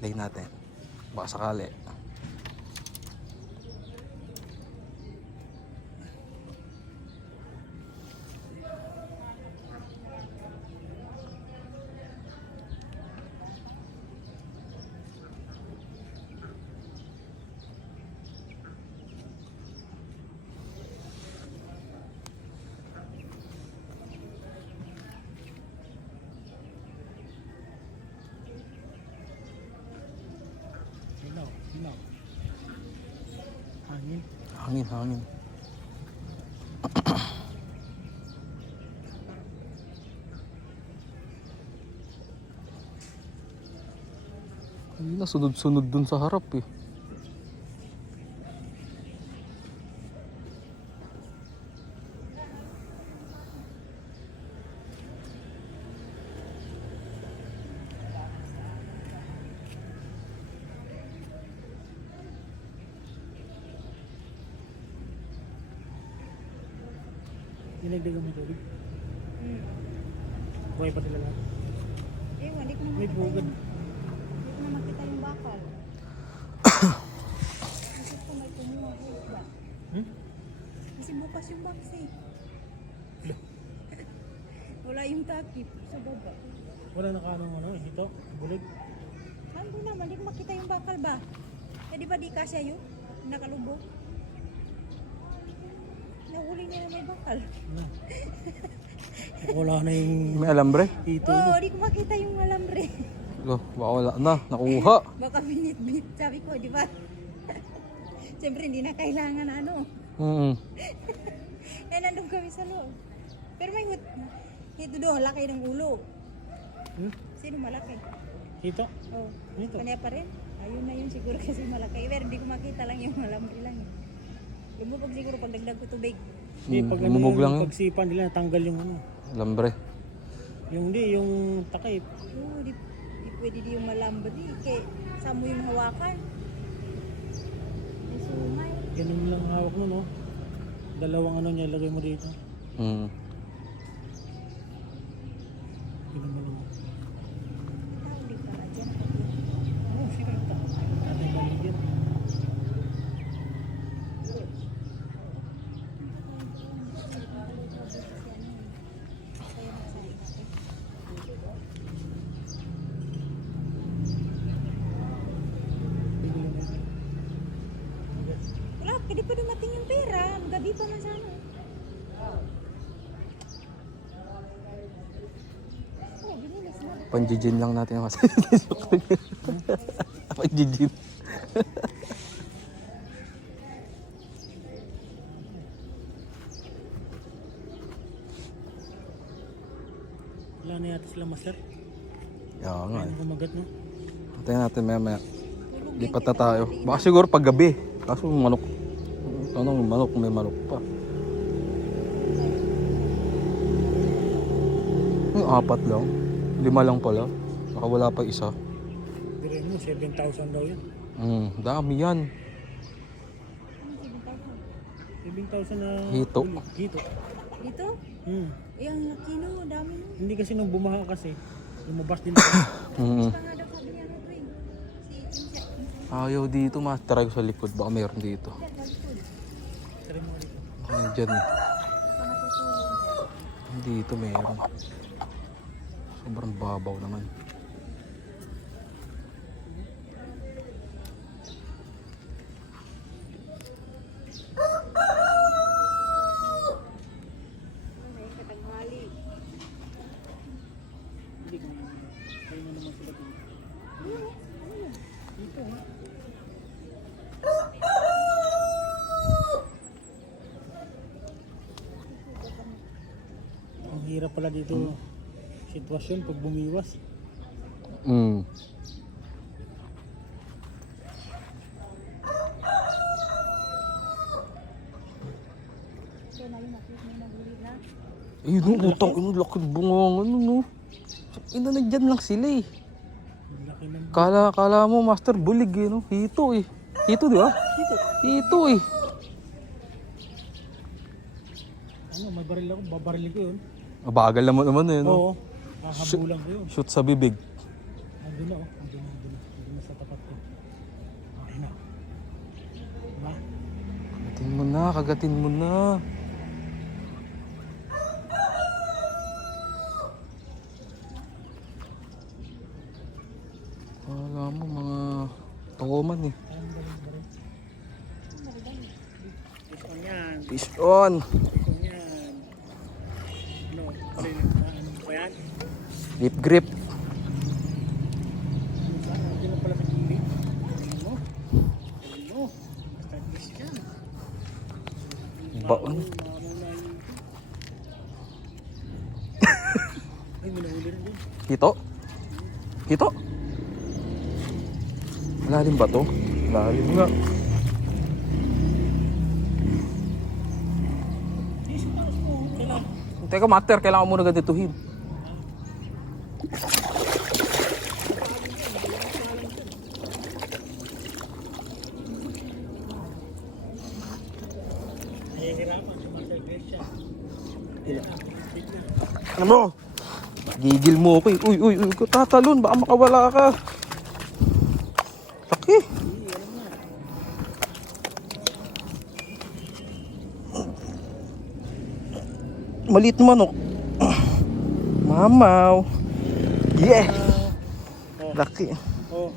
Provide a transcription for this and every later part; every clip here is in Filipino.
Play natin. Baka sakali. Ilaw. Hangin. Hangin. Kanina sunod-sunod dun sa harap eh. Dinagdagan mo tubig. Buhay pa sila lahat. Ewan, di ko na May makita bugad. Di ko na makita yung bakal. Kasi ko may kumuha ko ba? Kasi bukas yung box eh. Wala yung takip sa baba. Wala nakaanong ito, bulig. Ano naman, di ko makita yung bakal ba? Eh di ba di kasya yun? Nakalubog. Nahuli niya na may bakal. Wala na yung May alambre? ito. Oo, di ko makita yung alambre. Lo, baka wala na. Nakuha. Baka binit-bit. Sabi ko, di ba? Siyempre, hindi na kailangan ano. Eh, nandun kami sa loob. Pero may ito doon, laki ng ulo. Sino malaki? Ito? Oh, Ito. kanya pa rin? Ayun na yun siguro kasi malaki. Pero hindi ko makita lang yung alambre lang. Lumubog siguro pag dagdag ko tubig. Hindi, pag lumubog lang yun. pagsipan nila, natanggal yung Alambre. yung takip. Oo, di pwede di yung malambre. Kaya saan mo yung hawakan? May sumay. Ganun lang hawak mo, no? Dalawang niya, ilagay mo dito. Ganun mo lang. Tao di pala dyan. Oh, sige. Natin baligyan. Wala, hindi pa dumating yung pera. Gabi pa man sana. Oh, binilis na. Panjijin lang natin kasi. Panjijin. Wala na yata sila, master. Kaya nga Kaya eh. kumagat, no? Antayin natin maya. Tulog Lipat na tayo. Baka siguro pag gabi. Kaso manok. Anong manok? May manok pa. Yung 4 lang. 5 lang pala. Baka wala pa isa. Dire mo, 7,000 daw yun. Dami yan. 7,000 na Hito. Hito. Dito? Yung kino, dami mo. Hindi kasi nung bumaha kasi, lumabas din ako. Pa nga daw sabi niya ano eh. Si Insa. Ayaw dito. Try ko sa likod. Baka meron dito. Try mo dito. Ano dyan eh. Pa natutulog. Dito meron. Sobrang babaw naman. May katanghali. Hindi ko kayo na naman sila dito. Dito ha. Ang hirap pala dito sitwasyon pag bumiwas. So na yun, nakit may nahuli na. Eh, no, utang ino, laki ng bunga, ano, no. Ina, nandyan lang sila eh. Ang laki ng Kala mo, master, bulig eh, no. Hito eh. Hito, di ba? dito. Hito eh. Ano, may baril ako, babarilin ko yun. Mabagal naman eh, no. Oo. Hahabulan ko yun. Shoot sa bibig. Andun na oh. Andun na sa Okay na. Diba? Kagatin mo na, kagatin mo na. Wala mo mga toman eh. Ayan, balik. Fish on yan. Fish on. Fish on yan. Ano? Ano pa yan? Deep grip. Hindi lang pala sa gilid. Galing mo. Galing mo. Start fish yan. Baon. Ay, may nahuli rin din. Kito? Kito? Malalim ba to? Malalim nga. Teka master, kailangan mo muna ganituhin. Nahihirapan si Master Gracia. Ano mo? Gigil mo ako eh. Uy, uy, uy, tatalon. Baka makawala ka. Laki. Maliit na manok. Mamaw. Yeah. Laki. Oh.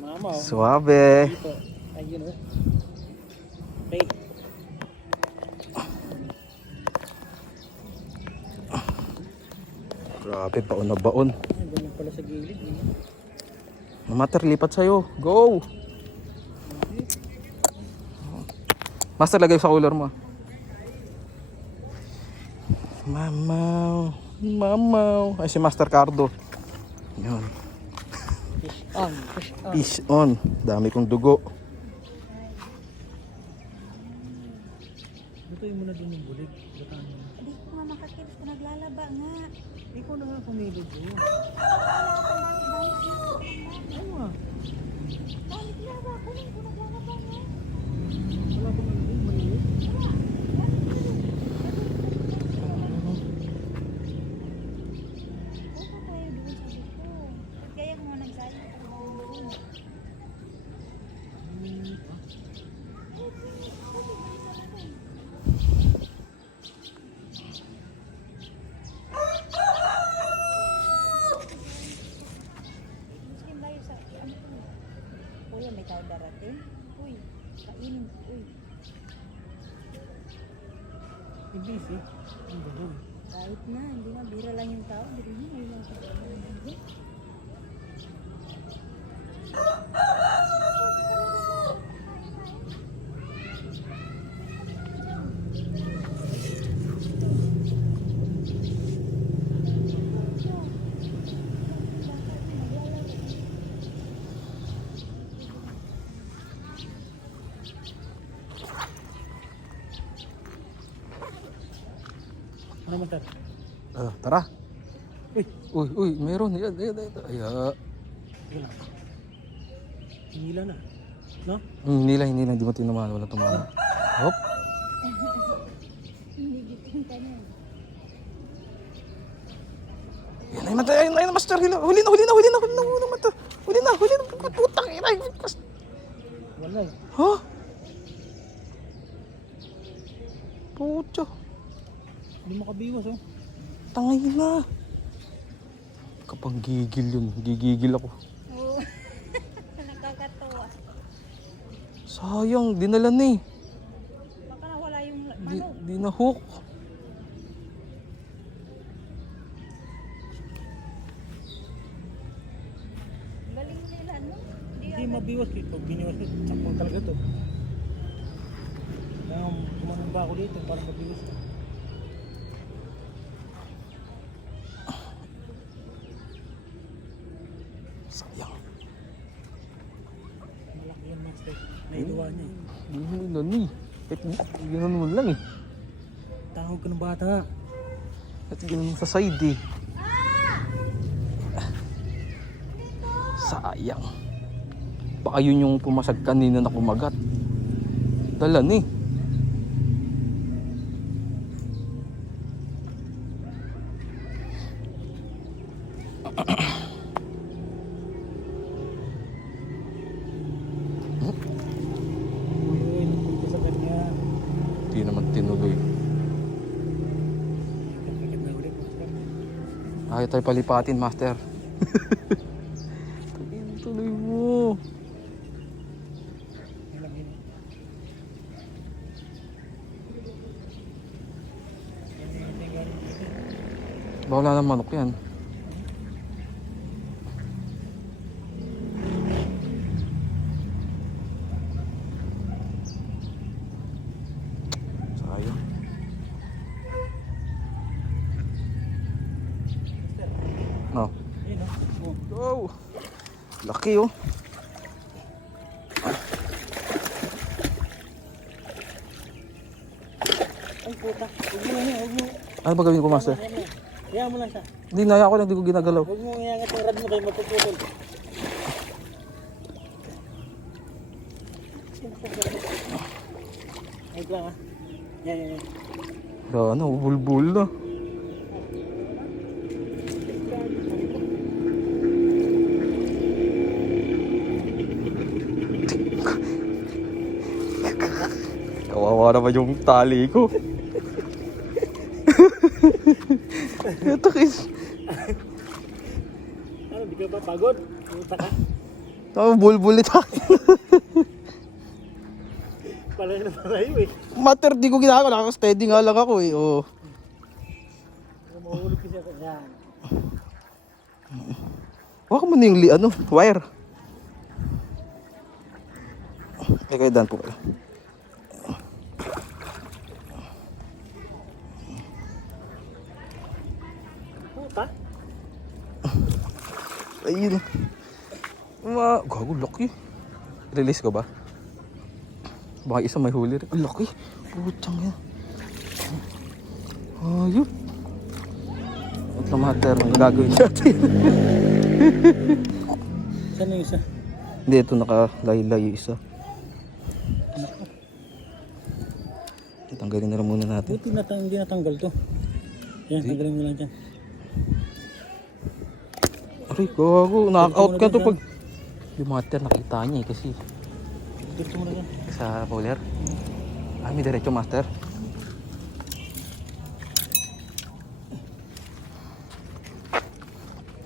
Mama, oh. Suabe. Dito. Ayun, oh. Wait. Grabe, baon na baon. Ay, ganun pala sa gilid. Master, lipat sa'yo. Go! Master, lagay sa cooler mo. Mamaw. Mamaw. Ay, si Master Cardo. Yun. Fish on. Fish on. Fish on. Dami kong dugo. Lutuin mo na din yung bulig. Lutuin mo. Hindi ko nga makakips kung naglalaba nga. Ikaw na nga kumilid mo. Ano nga? Balik laba, kunin ko naglalaba nga. Wala bang maliit? Maliit? Punta tayo doon sa dito. Kaya kung nga nagsayo ko doon. Muslim tayo sa ano to? Kuya, may tao darating. Uy, kainin. Uy, Busy. Ang gano'n. kahit na, hindi na, bira lang yung tao. Bira na, may lang sa tao. Ano man tar? Tara. Uy! Uy, uy, meron. Yan, yan, yan. Ay, Sige lang. Hinila na. No? hindi lang. Hindi mo tinamaan. Wala tumamaan. Hop. Hinigit yung kanya. Yan ay matay. Ayun, master. Huli na, master. Huli na. Putang ina. Wala eh. Ha? Pucha. Hindi makabiwas oh. Tangay na. Kapag gigil yun. Gigigil ako. Oo. Nakakatawa. Sayang. Dinala na eh. Baka nawala yung manok. Di na hook. Galing nila, no? Hindi mabiwas eh. Pag biniwas eh, sakpang talaga to. Kaya kumanong ba ako dito para mabiwas eh. Sayang. Malaki yan master. Nailuwa niya eh. Hindi na ni. Ganun mo lang eh. Tawag ka ng bata. At ganun sa side eh. Sayang. Baka yun yung pumasag kanina na kumagat. Dala ni. Ayaw tayo palipatin, master. Tuloy mo. Wala ng manok yan. Sayang. No. Ayun o. Oh. Laki oh. Ay puta. Huwag mo yan. Huwag mo. Ano ba gawin ko, master? Hayaan mo lang siya. Hindi, naya ko lang, hindi ko ginagalaw. Huwag mo iangat yung rad mo kayo matutulog. Wait lang ah. Yan. Ano, bulbul na. Kawawa naman yung tali ko. Ito kis. Ano, di ka ba pagod? Puta ka. Bulbul ito. Palay na palayo eh. Matter, di ko ginagawa. Nakaka-steady nga lang ako eh. Oh. Mahulog kasi ako. Yan. Waka mo na yung wire. Kayo dan po kayo. Puta. Ayun. Gago, laki. Release ko ba? Baka isa may huli rin. Ang laki. Putang yan. Ayun. At na matter, ang gagawin natin. Saan yung isa? Hindi, ito nakalayo-layo isa. Tanggalin na lang muna natin. Buti hindi natanggal to. Yan, tanggalin mo lang dyan. Aray, gago. Knock-out ka to pag... Yung matter nakita niya eh kasi Dito mo na yan. sa bowler. May diretso, master.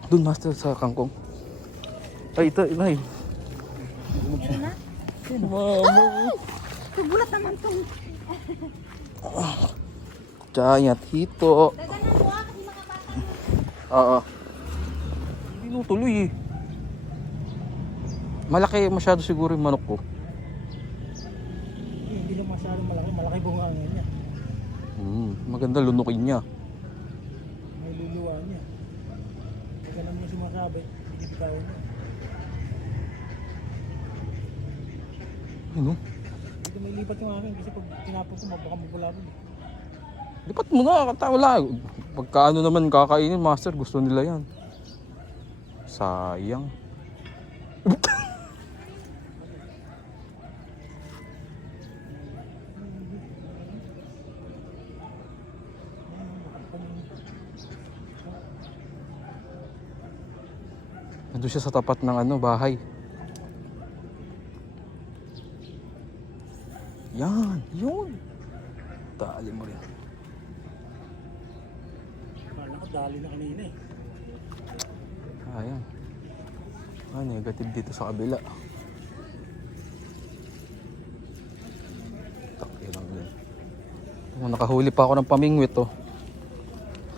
Doon, master, sa kangkong. Ay, ito, inay. Meron na? Mama. Gulat naman tong. Giant hito. Daganan mo ah, kasi mga bata. Oo. Hindi mo tuloy eh. Malaki masyado siguro yung manok ko. Hindi lang masyadong malaki. Malaki bungangin niya. Maganda lunukin niya. May luluwa niya. Pagka naman niya sumasabit, binibitawan niya. Ano? Dito may lipat yung akin kasi pag tinapon ko, baka mabulabog. Lipat mo na, wala. Pagka ano naman kakainin, master, gusto nila yan. Sayang. Nandun siya sa tapat ng bahay. Yan, yun. Dali mo rin. Kala ko dali na kanina eh. Ayan. Negative dito sa kabila. Takirang din. Nakahuli pa ako ng pamingwit oh.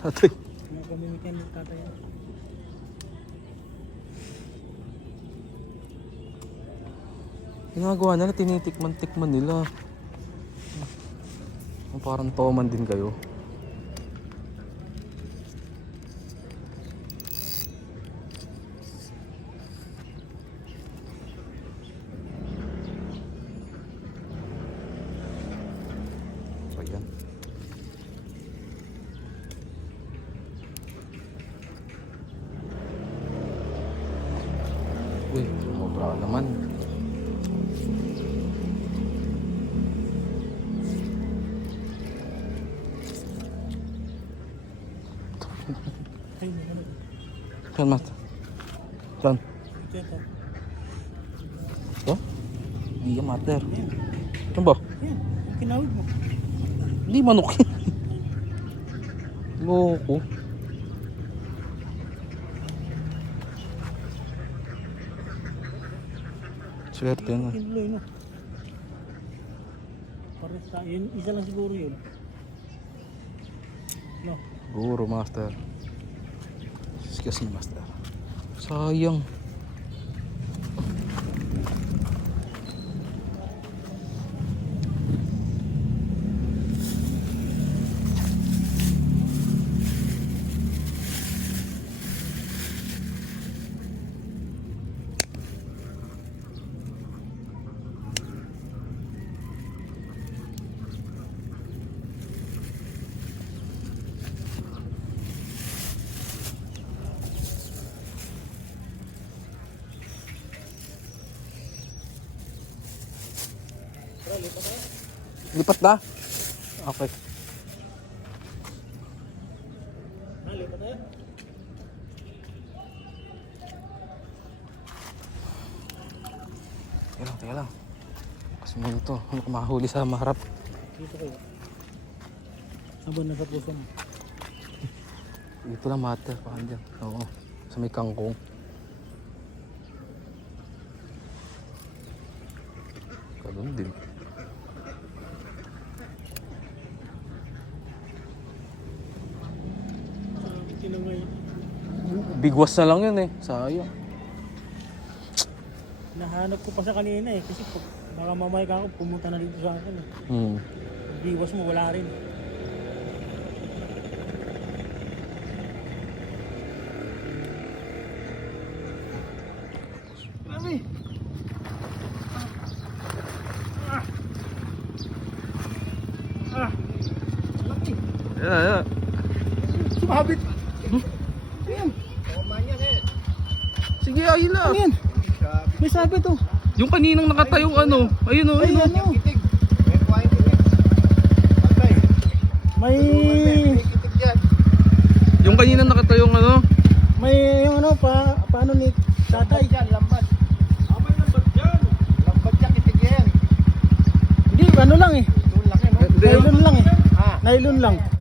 Ate. Nakamimik yan yung tatay. Ginagawa nila, tinitikman-tikman nila. Parang toman din kayo. So yan. Uy, sumobra naman. Ay, ano? Saan, master? Saan? Ito. Ito? Hindi yan, master. Yan. Ano ba? Yan. Yung kinawid mo. Hindi manok yan. Loko. Swerte na. Timloy, no? Pares tayo. Yun, isa lang siguro yun. No? Guro, master. Excuse me, master. Sayang. Lipat na? Okay. Mali pa tayo? Teka lang. Kasi mo ito. Ano kung makahuli sa maharap? Dito kayo. Sabon na sa puso mo. Dito lang matter. Pakan dyan. Oo. Sa may kangkong. Ganun din. Tinangay. Bigwas na lang yun eh. Sayang. Nahanap ko pa siya kanina eh. Kasi baka mamaya ka ako pumunta na dito sa akin eh. Biwas mo, wala rin. Grabe! Laki! Yan. Sumabit! Sige, ayun na. Ano yan? May sabi to. Yung kaninang nakatayong ano. Ayun o, Ay, ayun o. ano? May... Yung kaninang nakatayong ano. May yung ano pa... Paano ni tatay? Lambat yan, itig yan. Hindi, ano lang eh. Doon laki, no? Hindi. Nylon lang eh. Ah. Nylon lang.